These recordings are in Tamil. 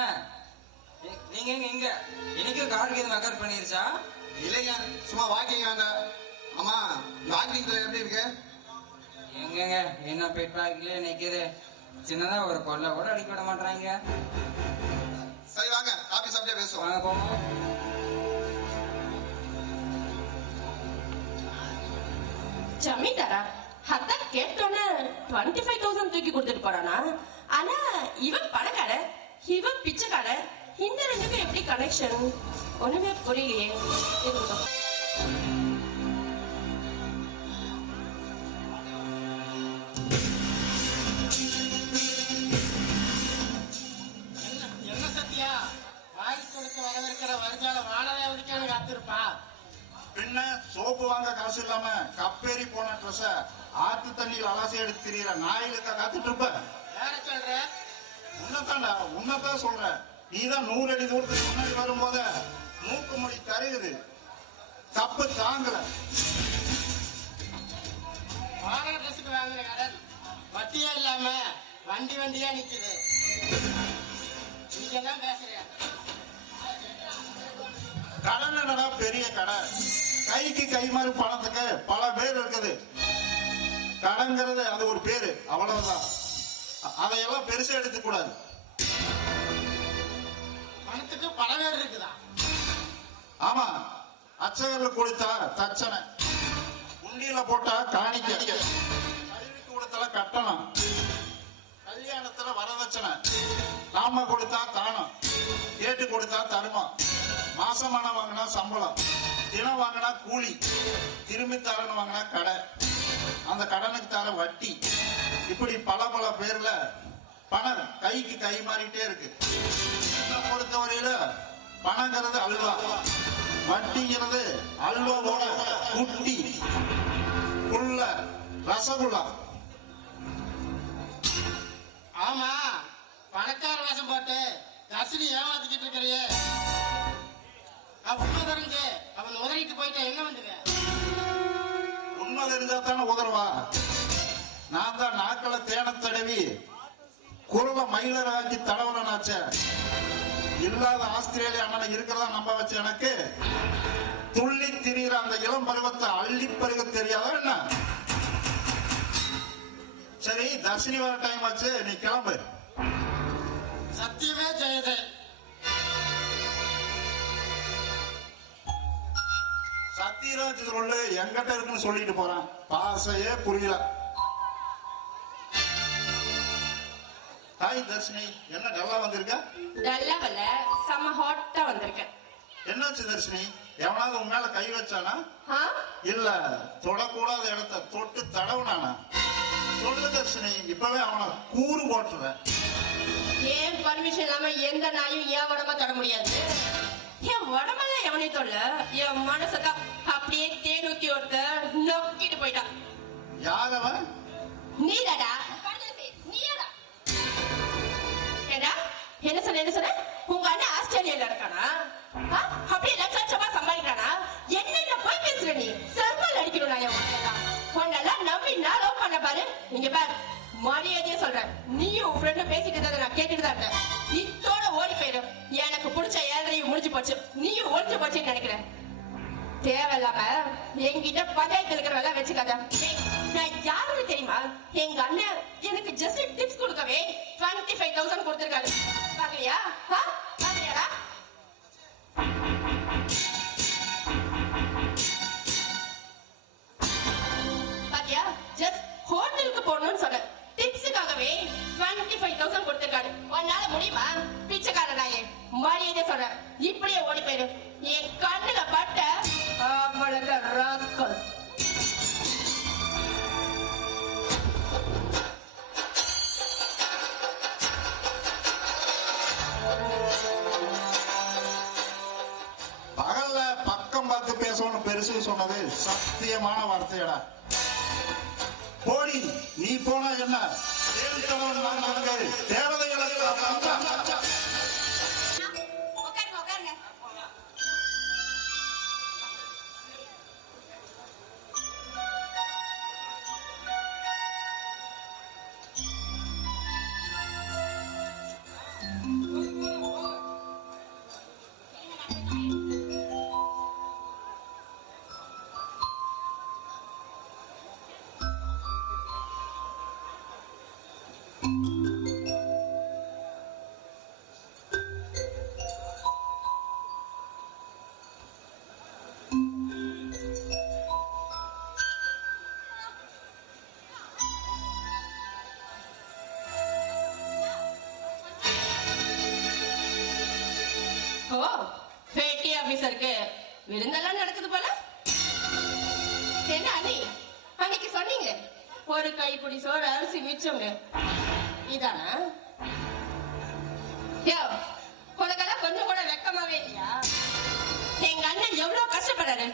ஏ, நீங்க எங்க இங்க? எனக்கு காருக்கு எதுவும் நகர் பண்ணிருச்சா? இல்லைங்க. சும்மா வாக்கிங் வாங்க ஆமா வாக்கிங் எப்படி இருக்கு? எங்கங்க? என்ன பெட் பேக்லயே நிக்குது. சின்னதா ஒரு கொல்லை கூட அடிக்க விட மாட்டாங்க சரி வாங்க. காபி சாப்பிட்டே பேசுவோம். வாங்க போவோம். ஜமீன்தாரா அதான் கேட்டோன்னே டுவெண்ட்டி ஃபைவ் தௌசண்ட் தூக்கி கொடுத்துட்டு போறானா? ஆனா இவன் பணக்கார இவன் பிச்சைக்கார இந்த ரெண்டுக்கும் எப்படி கனெக்ஷன் ஒண்ணுமே புரியலையே இருக்கட்டும். பின்ன சோப்பு வாங்க காசு இல்லாம கப்பேறி போன ட்ரெஸ்ஸ ஆத்து தண்ணியில் அலாசி எடுத்து திரியிற நாயிலுக்கா காத்துட்டு இருப்ப. யார சொல்ற? உன்னதான்டா உன்னதான் சொல்றேன். நீதான் நூறு அடி தூரத்துக்கு முன்னாடி வரும்போது மூக்கு முடி கரையுது. தப்பு தாங்கல. வாடகை வாங்குற கடன் வட்டியே இல்லாம வண்டி வண்டியா நிக்குது. நீங்க தான் பேசுறியா கடன் என்னடா பெரிய கடை? கைக்கு கை மாறி பணத்துக்கு பல பேர் இருக்குது. கடன்கிறது அது ஒரு பேரு. அவ்வளவுதான். அதையெல்லாம் பெருசா எடுத்துக்க கூடாது. பணத்துக்கு பல பேர் இருக்குதா? ஆமா அச்சகர்ல கொடுத்தா தச்சனை உண்டியில போட்டா காணிக்க. கல்வி கூடத்துல கட்டணம். கல்யாணத்துல வரதட்சணை நாம கொடுத்தா தானம். கேட்டு கொடுத்தா தருமம். மாசமான வாங்கினா சம்பளம். தினம் வாங்கினா கூலி. திரும்பி தரணும் வாங்கினா கடை. அந்த கடனுக்கு தர வட்டி. இப்படி பல பல பேர்ல பணம் கைக்கு கை மாறிட்டே இருக்கு. என்னை பொறுத்தவரையில பணங்கிறது அல்வா. வட்டிங்கிறது அல்வாவோட குட்டி உள்ள ரசகுல்லா. ஆமா பணக்கார வேஷம் போட்டு கசினி ஏமாத்திக்கிட்டு இருக்கிறியே. உண்மை தெரிஞ்சு அவன் உதறிட்டு போயிட்டா என்ன பண்ணுங்க உண்மை தெரிஞ்சா தானே உதறவா. நான் தான் நாக்களை தேன தடவி குரல மயிலராக்கி தடவலனாச்ச இல்லாத ஆஸ்திரேலியா அண்ணன் இருக்கிறதா நம்ப வச்ச எனக்கு? துள்ளி திரியிற அந்த இளம் பருவத்தை அள்ளி பருக தெரியாதா என்ன? சரி தர்ஷினி வர டைம் ஆச்சு நீ கிளம்பு. சத்தியமே செய்யுது சத்யராஜ் சொல்லு எங்கிட்ட இருக்குன்னு சொல்லிட்டு போறான். பாசையே புரியல. ஹாய் தர்ஷினி என்ன டல்லா வந்திருக்க? டல்லா வரல. செம்ம ஹாட்டா வந்திருக்கேன். என்னாச்சு தர்ஷினி? எவனாவது உன் மேல கை வச்சானா? இல்ல தொடக்கூடாத இடத்த தொட்டு தடவுனானா? சொல்லு தர்ஷினி இப்பவே அவனை கூறு போட்டுறேன் ஏன் பர்மிஷன் இல்லாம எந்த நாயும் என் உடம்ப தொட முடியாது? என் உடம்பெல்லாம் எவனையும் தொல்ல என் மனசத்தான் அப்படியே தேனூக்கி ஒருத்த நொக்கிட்டு போயிட்டான். யார் அவன்? நீதாடா. என்ன என்ன சொன்ன? உங்க அண்ணன் ஆஸ்திரேலியால இருக்கானா? அப்படியே லட்ச லட்சமா சம்பாதிக்கிறானா? என்னென்ன போய் பேசுற நீ? செருப்பால் அடிக்கணும் நான் உன்னெல்லாம் நம்பி நான் லவ் பண்ண பாரு. நீங்க பாரு. மரியாதையே சொல்றேன். நீயும் உன் ஃப்ரெண்டும் பேசிட்டு இருந்ததை நான் கேட்டுட்டு தான் இருந்தேன். இத்தோட ஓடி போயிடும் எனக்கு பிடிச்ச ஏழரையும் முடிஞ்சு போச்சு. நீயும் ஒழிஞ்சு போச்சு. தேவையில்லாம என்கிட்ட பஞ்சாயத்து இருக்கிறவெல்லாம் வச்சுக்காத. நான் யாருன்னு தெரியுமா? எங்க அண்ணன் எனக்கு ஜஸ்ட் டிப்ஸ் கொடுக்கவே டுவெண்ட்டி ஃபைவ் தௌசண்ட் கொடுத்துருக்காரு பாக்கலையா பாக்கலையாடா சொன்னது சத்தியமான வார்த்தையடா. போடி நீ போனா என்ன? தேவதைகள் பேட்டி ஆபீசருக்கு விருந்தெல்லாம் நடக்குது போல. என்ன அண்ணி? அன்னைக்கு சொன்னீங்க. ஒரு கைப்பிடி சோறு அரிசி மிச்சம்னு. இதானா? யோ உனக்கெல்லாம் கொஞ்சம் கூட வெக்கமாவே இல்லையா? எங்க அண்ணன் எவ்வளவு கஷ்டப்படுறாரு.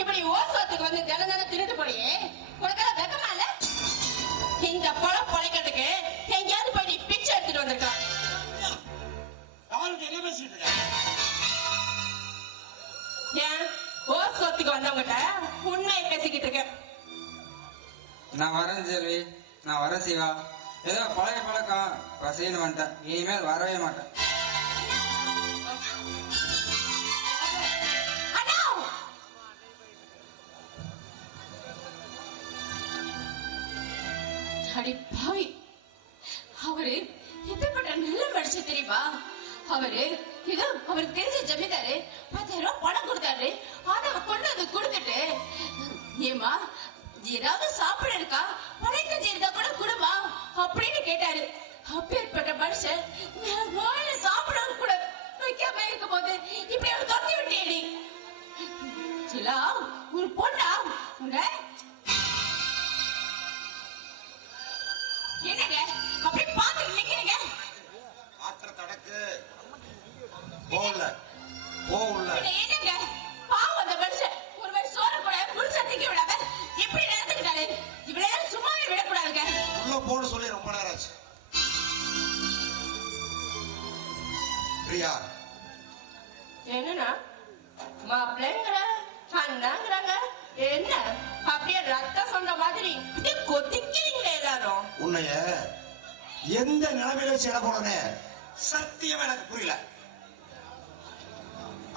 இப்படி ஓசோத்துக்கு வந்து தினம் தினம் திருட்டு போறியே. உனக்கெல்லாம் வெக்கமா இல்ல? இந்த பழம் பொழைக்கிறதுக்கு எங்கேயாவது போய் நீ பிச்சை எடுத்துட்டு வந்திருக்கலாம் ஏன்? ஓசோத்துக்கு வந்தவங்கிட்ட உண்மையை பேசிக்கிட்டு இருக்கேன். நான் வரேன் செல்வி நான் வரேன் சிவா. ஏதோ பழைய பழக்கம். பசின்னு வந்துட்டேன். இனிமேல் வரவே மாட்டேன். அடி பாவி. அவரு எப்படிப்பட்ட நல்ல மனுஷன் தெரியுமா? அவரு இது அவர் தெரிஞ்ச ஜமீன்தாரு பத்தாயிரம் ரூபாய் பணம் கொடுத்தாரு. அதை கொண்டு வந்து கொடுத்துட்டு ஏமா ஏதாவது சாப்பிட இருக்கா? படைக்கஞ்சி இருந்தா கூட கொடுமா? அப்படின்னு கேட்டாரு. அப்பேற்பட்ட மனுஷன் நான் வாழ சாப்பிட கூட வைக்காம இருக்கும் போது இப்படி அவர் தொத்தி விட்டேடி ஒரு பொண்ணா? உன்னை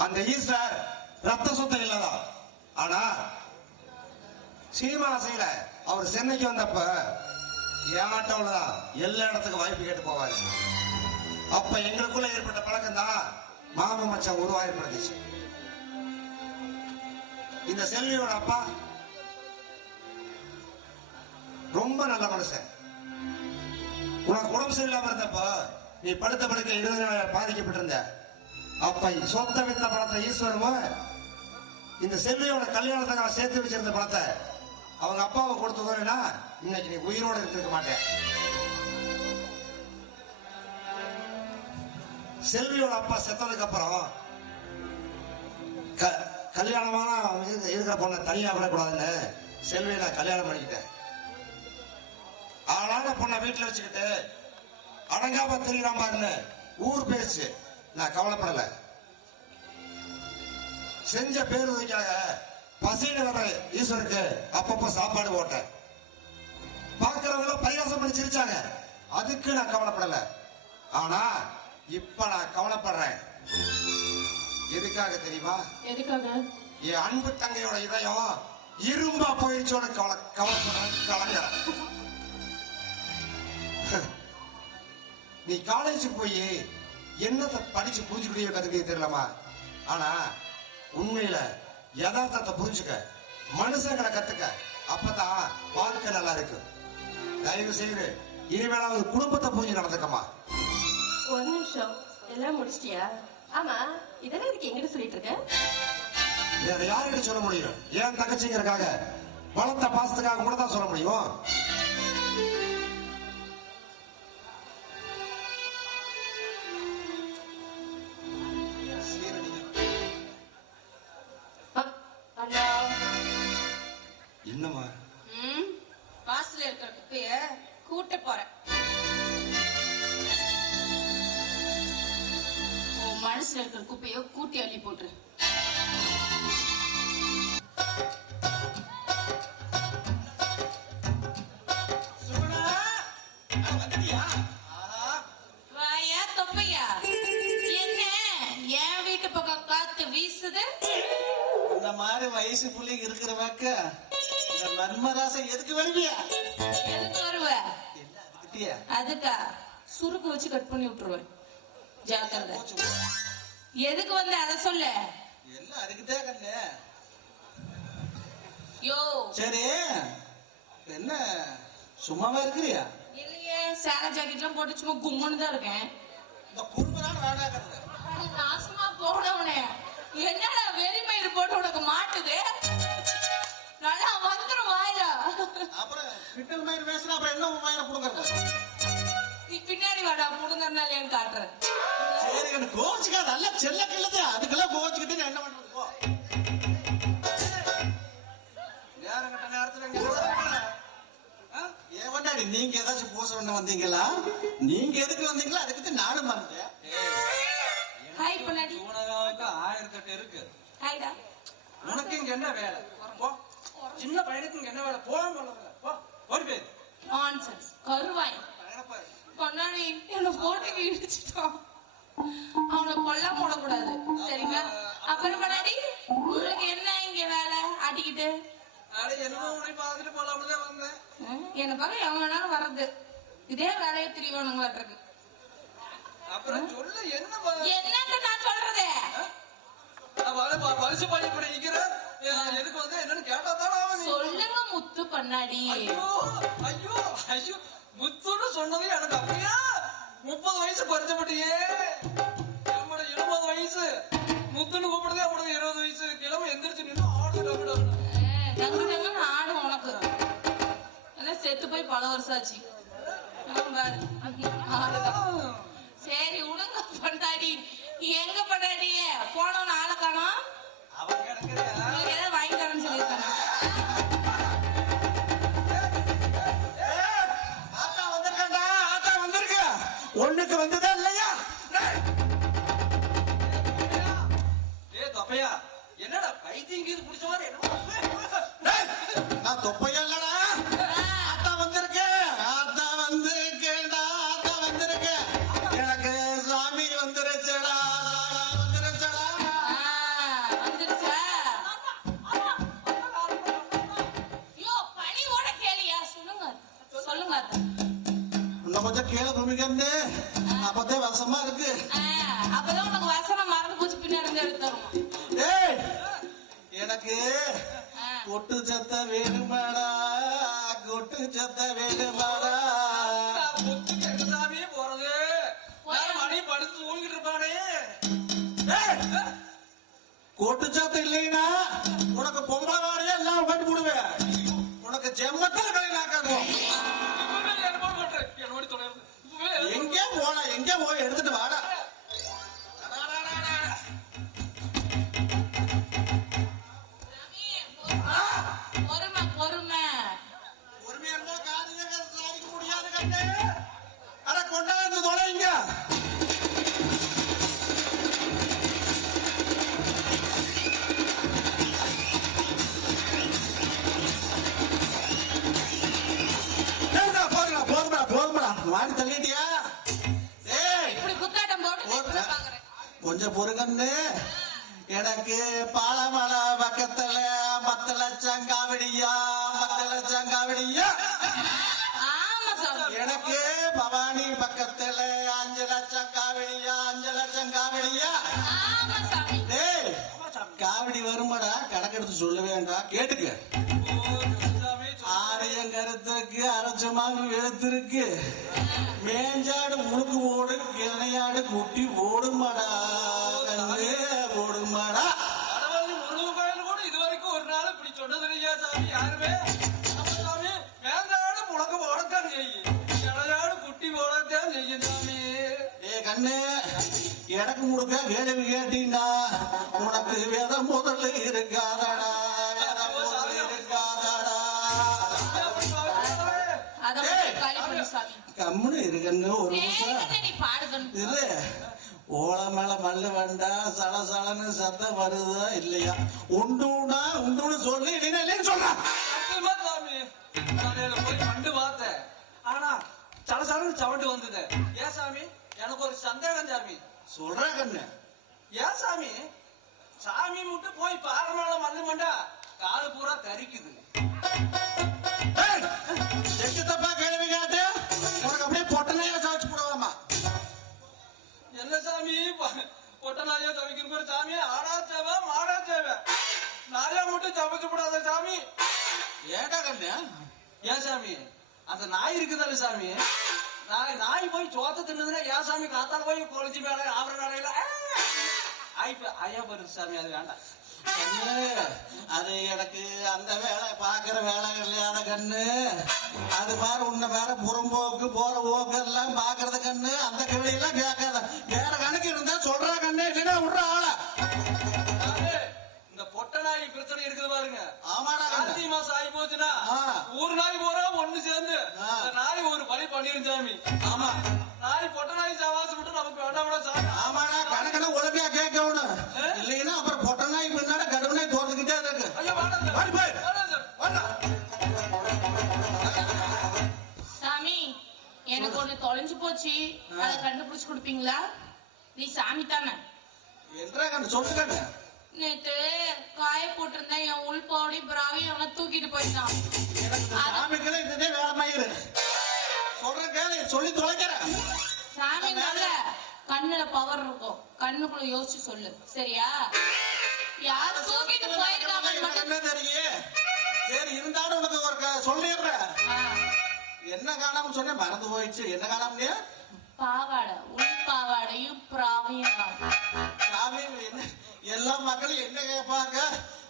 அந்த ஈஸ்வர் ரத்த சுத்தம் இல்லதான் ஆனா சினிமா அவர் சென்னைக்கு வந்தப்ப ஏமாட்டவளதான் எல்லா இடத்துக்கும் வாய்ப்பு கேட்டு போவாரு. அப்ப எங்களுக்குள்ள ஏற்பட்ட பழக்கம் தான் மாமன் மச்சான் உருவாயிருப்படுச்சு இந்த செல்வியோட அப்பா ரொம்ப நல்ல மனுஷன். உனக்கு உடம்பு சரியில்லாம இருந்தப்ப நீ படுத்த படுக்க இருபது பாதிக்கப்பட்டிருந்த. அப்ப சொத்த வித்த படத்தை ஈஸ்வரமும் இந்த செல்வியோட கல்யாணத்துக்காக சேர்த்து வச்சிருந்த படத்தை அவங்க அப்பாவை கொடுத்ததுன்னா இன்னைக்கு நீ உயிரோட இருந்திருக்க மாட்டேன். செல்வியோட அப்பா செத்ததுக்கு அப்புறம் க- கல்யாணமான இருக்கிற பொண்ணை தனியா விடக்கூடாதுன்னு செல்வியை நான் கல்யாணம் பண்ணிக்கிட்டேன். ஆளான பொண்ணை வீட்டுல வச்சுக்கிட்டு அடங்காம தெரியுறான் பாருன்னு ஊர் பேச்சு. நான் கவலைப்படல. செஞ்ச பேருதவிக்காக பசின்னு வர ஈஸ்வருக்கு அப்பப்ப சாப்பாடு போட்டேன். பார்க்கிறவங்க பரிகாசம் பண்ணி சிரிச்சாங்க. அதுக்கு நான் கவலைப்படல. ஆனா இப்ப நான் கவலைப்படுறேன். எதுக்காக தெரியுமா? எதுக்காக? என் அன்பு தங்கையோட இதயம் இரும்பா போயிடுச்சோன்னு கவலை கவலைப்படுறேன். கலங்குறேன் நீ காலேஜுக்கு போய் என்னத்தை படிச்சு புரிஞ்சுக்கிட்டே கத்துக்கிட்டே தெரியலமா ஆனா உண்மையில யதார்த்தத்தை புரிஞ்சுக்க மனுஷங்களை கத்துக்க அப்பதான் வாழ்க்கை நல்லா இருக்கு. தயவு செய்து இனிமேலாவது குடும்பத்தை புரிஞ்சு நடந்துக்கமா ஒரு நிமிஷம் எல்லாம் முடிச்சிட்டியா? ஆமா இதெல்லாம் இதுக்கு எங்கிட்ட சொல்லிட்டு இருக்க யாருக்கிட்ட சொல்ல முடியும்? ஏன் தங்கச்சிங்கிறக்காக வளர்த்த பாசத்துக்காக கூட தான் சொல்ல முடியும். என்னம்மா? ம் வாசல்ல இருக்கிற குப்பைய கூட்ட போறேன். உன் மனசுல இருக்கிற குப்பைய கூட்டி அள்ளி போட்டுரு. வாயா தொப்பையா? என்ன? என் வீட்டு பக்கம் காத்து வீசுது? இந்த மாதிரி வயசு பிள்ளைங்க இருக்கிறவக்க இந்த நன்மராசை எதுக்கு வருவியா? எதுக்கு வருவ? அதுக்கா சுருக்கு வச்சு கட் பண்ணி விட்டுருவேன். ஜாக்கிரதை. எதுக்கு வந்த? அத சொல்ல. எல்லாம் அதுக்கிட்டே கண்ணு. யோ. சரி. என்ன சும்மாவா இருக்கிறியா? இல்லையே சேலை ஜாக்கெட்லாம் போட்டு சும்மா கும்முன்னு தான் இருக்கேன். இந்த குடும்பம் நாடாகிறது நாசமா போனவனே என்னடா வெறிமயிறு போட்டு உனக்கு மாட்டுது? நல்லா அப்புறம் விட்டல் மயிர் பேசுனா அப்புறம் என்ன உன் மயிரை புடுங்கறது? நீ பின்னாடி வாடா புடுங்கறனா இல்லையான்னு காட்டுறேன் சரி எனக்கு கோச்சுக்காது நல்ல செல்ல கிள்ளது. அதுக்கெல்லாம் கோச்சுக்கிட்டு நான் என்ன பண்றது போ. நேரம் கட்ட நேரத்துல இங்க? ஏன் கொண்டாடி நீங்க ஏதாச்சும் பூச பண்ண வந்தீங்களா? நீங்க எதுக்கு வந்தீங்களா அதுக்கு தான் நானும் வந்தேன். ஹாய் பண்ணாடி உனக்கு ஆயிரத்தி எட்டு இருக்கு. ஹாய்டா உனக்கு இங்க என்ன வேலை? சின்ன பையனுக்கு என்ன வேலை? போக ஓடி போய். நான்சென்ஸ் கருவாய். பொன்னாடி என்ன போட்டுக்கு இடிச்சிட்டான். அவனை கொல்ல போடக்கூடாது. சரிங்களா? அப்புறம் பண்ணாடி உங்களுக்கு என்ன இங்க வேலை? ஆட்டிக்கிட்டு. என்னை பார்க்க எவன் வேணாலும் வர்றது. இதே வேலையை திரிவானுங்களாட்டிருக்கு அப்புறம் சொல்லு என்ன நான் ப- பரிசு பண்ணி இப்படி நிக்கிறேன். ஏன் எதுக்கு வந்து என்னன்னு கேட்டா தானே சொல்லுங்க முத்து பண்ணாடி. ஐயோ ஐயோ ஐயோ. முத்துன்னு சொன்னது எனக்கு அப்படியா? முப்பது வயசு குறைச்சப்பட்டியே நம்மட இருபது வயசு. முத்துன்னு கூப்பிடுதே அவனுக்கு இருபது வயசு. கிழமை எந்திரிச்சு நின்று ஆடு டபு டபுன்னு. டங்கு டங்குன்னு ஆடும் உனக்கு. செத்து போய் பல வருஷம் ஆச்சு. சரி விடுங்க பண்ணாடி எங்க பண்ணாடி போனவன ஆளை காணோம். உங்களுக்கு ஏதாவது வாங்கி தரேன்னு சொல்லியிருக்காங்க கொட்டு சத்த இல்லைன்னா உனக்கு பொம்பளை வாடையே எல்லாம் கட்டி போடுவேன். உனக்கு ஜெம்மத்தில் தொடர்ந்து இப்பவே எங்கே போன எங்கே போய் எடுத்துட்டு வாடா. மாடி தள்ளிட்டியா? ஏய் இப்படி குத்தாட்டம் போட்டு கொஞ்சம் பொறுங்கன்னு. எனக்கு பாலமலை பக்கத்துல பத்து லட்சம் காவடியா பத்து லட்சம் காவடியா? எனக்கு பவானி பக்கத்துல அஞ்சு லட்சம் காவடியா அஞ்சு லட்சம் காவடியா? காவடி வருமாடா? கணக்கெடுத்து சொல்ல வேண்டாம். கேட்டுக்க. ஆரியங்கரத்துக்கு அரைச்ச மாவு வெளுத்திருக்கு. மேஞ்சாடு முழுக்கு ஓடு கிணையாடு குட்டி ஓடுமாடா கண்ணு ஓடுமாடா. முருகன் கோயில் கூட இது வரைக்கும் ஒரு நாள் இப்படி சொன்னது இல்லையா சாமி? யாருமே? சாமி வேந்தாடு முழக்க போடத்தான் செய்யும். இளையாடு குட்டி போடத்தான் செய்யும் சாமி. ஏ கண்ணு எனக்கு முழுக்க கேள்வி கேட்டீங்கன்னா உனக்கு வேத முதல்ல இருக்காதடா. இருக்கன்னு ஒரு இரு ஓலை மேல மல்லு வேண்டா சல சலன்னு சத்தம் வருதா இல்லையா? உண்டுனா உண்டுன்னு சொல்லி இல்லைன்னா இல்லைன்னு சொல்றான். போய் கண்டு பார்த்தேன். ஆனா சலசலன்னு சவுண்டு வந்தது. ஏன் சாமி? எனக்கு ஒரு சந்தேகம் சாமி. சொல்றா கண்ணு. ஏன் சாமி? சாமி மட்டும் போய் பாறை மேல மண்ணு மண்டா காலு பூரா தரிக்குது. விடுற ஆள இந்த பொட்ட நாய் பிரச்சனை இருக்குது பாருங்க. ஆமாடா. கார்த்திகை மாசம் ஆகி போச்சுன்னா. ஒரு நாய் போறா ஒண்ணு சேர்ந்து. நாய் ஒரு பழி பண்ணிரும் சாமி. ஆமா. நாய் பொட்ட நாய் சாவாசம் மட்டும் நமக்கு வேண்டாம்டா சாமி. ஆமாடா கணக்கெல்லாம் ஒழுங்கா கேட்கணும். இல்லைன்னா அப்புறம் பொட்ட நாய் பின்னாடி கடுவனாய் தோர்ந்துகிட்டே இருக்கு. ஐயா வேண்டாம். வாடி. வேண்டாம். வாடா. சாமி எனக்கு ஒண்ணு தொலைஞ்சு போச்சு. அதை கண்டுபிடிச்சு கொடுப்பீங்களா? நீ சாமி தானே என்றா கண்ணு சொல்லு கண்ணு நேத்து காய போட்டிருந்தேன் என் உள்பாவடி பிராவி அவன் தூக்கிட்டு போயிட்டான். சாமிக்கெல்லாம் இதுதே வேலை மயிறு சொல்ற கேளு சொல்லி தொலைக்கிறேன். சாமினால கண்ணுல பவர் இருக்கும். கண்ணுக்குள்ள யோசிச்சு சொல்லு. சரியா? யார் தூக்கிட்டு என்ன தெரியும் சரி இருந்தாலும் உனக்கு ஒரு சொல்லிடுறேன். என்ன காணாம சொன்ன மறந்து போயிடுச்சு. என்ன காணாம பாவாடை. உள் பாவாடையும் பிராவையும் காணும். சாமி என்ன எல்லா மக்களும் என்ன கேட்பாங்க?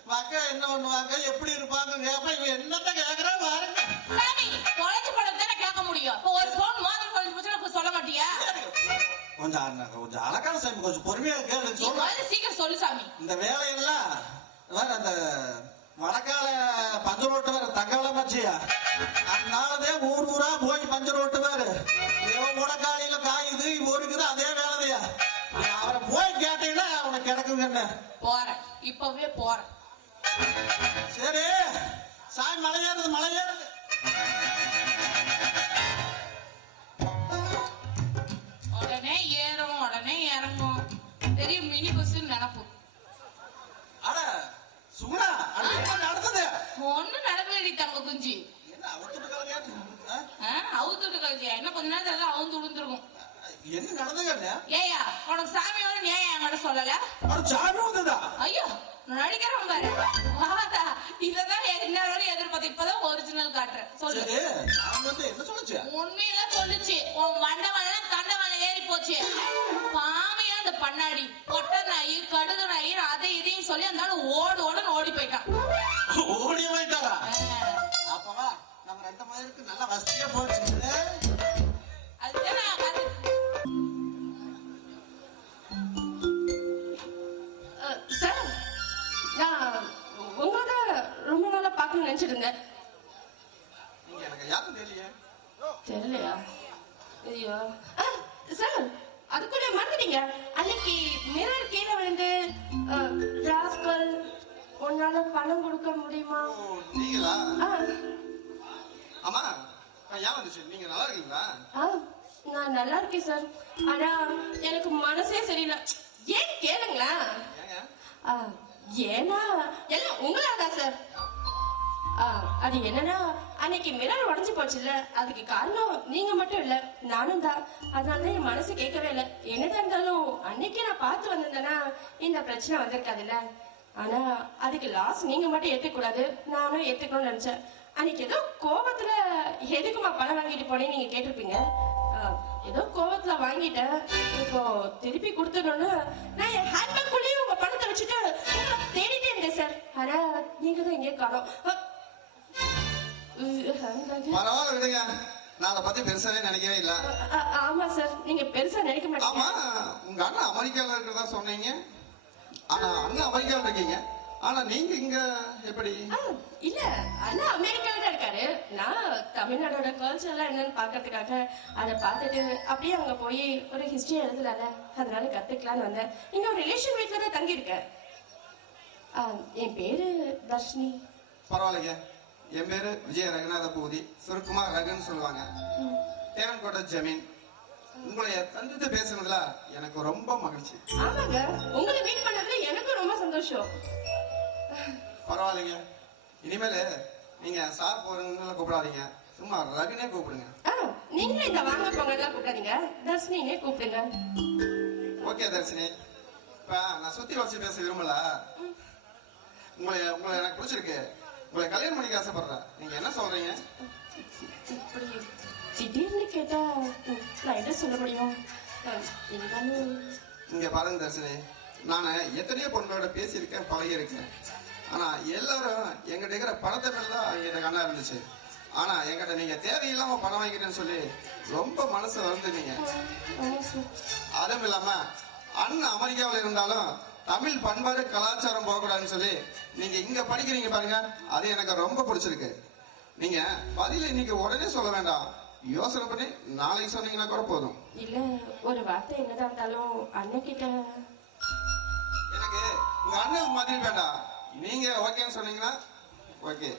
மக்கள் என்ன பண்ணுவாங்க? எப்படி இருப்பாங்க கேட்பா இவன் என்னத்த கேக்குறா பாருங்க. சாமி தொலைஞ்சு படம் தானே கேட்க முடியும். இப்போ ஒரு போன் தொலைஞ்சு போச்சுன்னா இப்ப சொல்ல மாட்டியா? கொஞ்சம் கொஞ்சம் அழகான சாமி கொஞ்சம் பொறுமையா கேளு முதல்ல சீக்கிரம் சொல்லு சாமி. இந்த வேலையெல்லாம் வேற அந்த வடக்கால பஞ்சர் ஓட்டுவார் தகவல மச்சியா? அதனாலதே ஊர் ஊரா போய் பஞ்சர் ஓட்டுவாரு இவன் முடக்காலியில காயுது ஒருக்குது அதே என்ன போறேன். இப்பவே போறேன். சரி. சாமி மலையேறுது மலையேறுது உடனே ஏறும் உடனே இறங்கும் பெரிய மினி பஸ் நினப்பு அட சுகுணா நடந்தது? ஒண்ணும் நடக்கலடி தங்க குஞ்சு. அவத்துட்டு கழிச்சியா என்ன கொஞ்ச நேரத்துல அவுந்து விழுந்துருக்கும் என்ன நடந்ததுங்க ஏயா உனக்கு சாமி வரும் ஏன் என்கிட்ட சொல்லல. அது சாமி வந்ததா? ஐயோ நடிக்கிறோம் பாரு. வாதா இததான் இன்னொரு வரை எதிர்பார்த்து இப்பதான் ஒரிஜினல் காட்டுறேன். சொல்லு. சாமி வந்து என்ன சொல்லுச்சு உண்மையில சொல்லுச்சு. உன் மண்டவன தண்டவன ஏறி போச்சு. பாமையா அந்த பண்ணாடி. கொட்டை நாய் கடுகு நாய் அதை இதையும் சொல்லி அந்த ஓடு ஓடுன்னு ஓடி போயிட்டான். ஓடி போயிட்டாரா? அப்பவா நம்ம ரெண்டு மயிருக்கு நல்லா வசதியா போச்சு. அதுதான் நினைச்சிட்டு இருந்தேன். யாரும் தெரியலையே. ஐயோ. சார் அதுக்குள்ளே மறந்துட்டீங்க. அன்னைக்கு மிரர் கீழே விழுந்து ராஸ்கல் உன்னால பணம் கொடுக்க முடியுமா? நீங்களா? ஆமா ஏன் வந்துச்சு? நீங்க நல்லா இருக்கீங்களா? ஆ, நான் நல்லா இருக்கேன் சார். ஆனா எனக்கு மனசே சரியில்லை. ஏன் கேளுங்களேன். ஏன்னா எல்லாம் உங்களாதான் சார். அது என்னன்னா அன்னைக்கு மிரர் உடைஞ்சு போச்சுல்ல. அதுக்கு காரணம் நீங்க மட்டும் இல்ல நானும் தான். அதனாலதான் என் மனசு கேட்கவே இல்லை. என்னதான் இருந்தாலும் அன்னைக்கு நான் பார்த்து வந்திருந்தேன்னா இந்த பிரச்சனை வந்திருக்காதுல்ல. ஆனா அதுக்கு லாஸ் நீங்க மட்டும் ஏத்துக்கூடாது நானும் ஏத்துக்கணும்னு நினைச்சேன். அன்னைக்கு ஏதோ கோபத்துல எதுக்குமா பணம் வாங்கிட்டு போனேன்னு நீங்க கேட்டிருப்பீங்க? ஆ, ஏதோ கோபத்துல வாங்கிட்டேன். இப்போ திருப்பி கொடுத்துடணும்னு நான் என் ஹேண்ட்பேக்குள்ளேயே உங்க பணத்தை வச்சுட்டு தேடிட்டே இருந்தேன் சார் ஆனா நீங்க தான் எங்கேயே காணோம் பரவாயில்ல விடுங்க. நான் அதை பத்தி பெருசாவே நினைக்கவே இல்ல. ஆமா சார். நீங்க பெருசா நினைக்க ஆமா. மாட்டீங்க உங்க அண்ணன் அமெரிக்கால இருக்கிறதா சொன்னீங்க. ஆனா அண்ணன் அமெரிக்கால இருக்கீங்க. ஆனா நீங்க இங்க எப்படி? இல்ல. அண்ணா அமெரிக்கால தான் இருக்காரு. நான் தமிழ்நாடோட கல்ச்சர் எல்லாம் என்னன்னு பாக்கிறதுக்காக அதை பார்த்துட்டு அப்படியே அங்க போய் ஒரு ஹிஸ்டரி எழுதலாம்ல அதனால கத்துக்கலாம்னு வந்தேன். இங்க ஒரு ரிலேஷன் வீட்ல தான் தங்கி இருக்கேன் என் பேரு தர்ஷினி பரவாயில்லைங்க. என் பேரு விஜய ரகுநாத பூதி. சுருக்குமா ரகுன்னு சொல்லுவாங்க. தேவன்கோட்டை ஜமீன். உங்களை சந்தித்து பேசுனதுல எனக்கு ரொம்ப மகிழ்ச்சி. ஆமாங்க. உங்களை மீட் பண்ணதுல எனக்கும் ரொம்ப சந்தோஷம். பரவாயில்லைங்க. இனிமேல் நீங்க சார் போறவங்களை கூப்பிடாதீங்க. சும்மா ரகுனே கூப்பிடுங்க. ஆ, நீங்களும் இந்த வாங்க போங்க எல்லாம் கூப்பிடாதீங்க. தர்ஷினினே கூப்பிடுங்க. ஓகே தர்ஷினி. இப்ப நான் சுத்தி வச்சு பேச விரும்பல. உங்களை உங்களை எனக்கு பிடிச்சிருக்கு. உங்களை கல்யாணம் பண்ணிக்க ஆசைப்படுறேன். நீங்க என்ன சொல்றீங்க? திடீர்னு கேட்டா என்ன சொல்ல முடியும்? இருந்தாலும் இங்க பாருங்க தர்ஷினி நான் எத்தனையோ பொண்களோட பேசியிருக்கேன் பழகியிருக்கேன். ஆனா எல்லாரும் எங்கிட்ட இருக்கிற பணத்தை மேல தான் எனக்கு அண்ணா இருந்துச்சு. ஆனா என்கிட்ட நீங்க தேவையில்லாம பணம் வாங்கிட்டேன்னு சொல்லி ரொம்ப மனசு வருந்துனீங்க. அதுவும் இல்லாம அண்ணன் அமெரிக்காவில் இருந்தாலும் தமிழ் பண்பாடு கலாச்சாரம் போகக்கூடாதுன்னு சொல்லி நீங்க இங்க படிக்கிறீங்க பாருங்க அது எனக்கு ரொம்ப பிடிச்சிருக்கு. நீங்க பதில இன்னைக்கு உடனே சொல்ல வேண்டாம். யோசனை பண்ணி நாளைக்கு சொன்னீங்கன்னா கூட போதும். இல்ல ஒரு வார்த்தை என்னதான் இருந்தாலும் அண்ணன் கிட்ட எனக்கு உங்க அண்ணன் மாதிரி வேண்டாம். நீங்க ஓகேன்னு சொன்னீங்கன்னா ஓகே.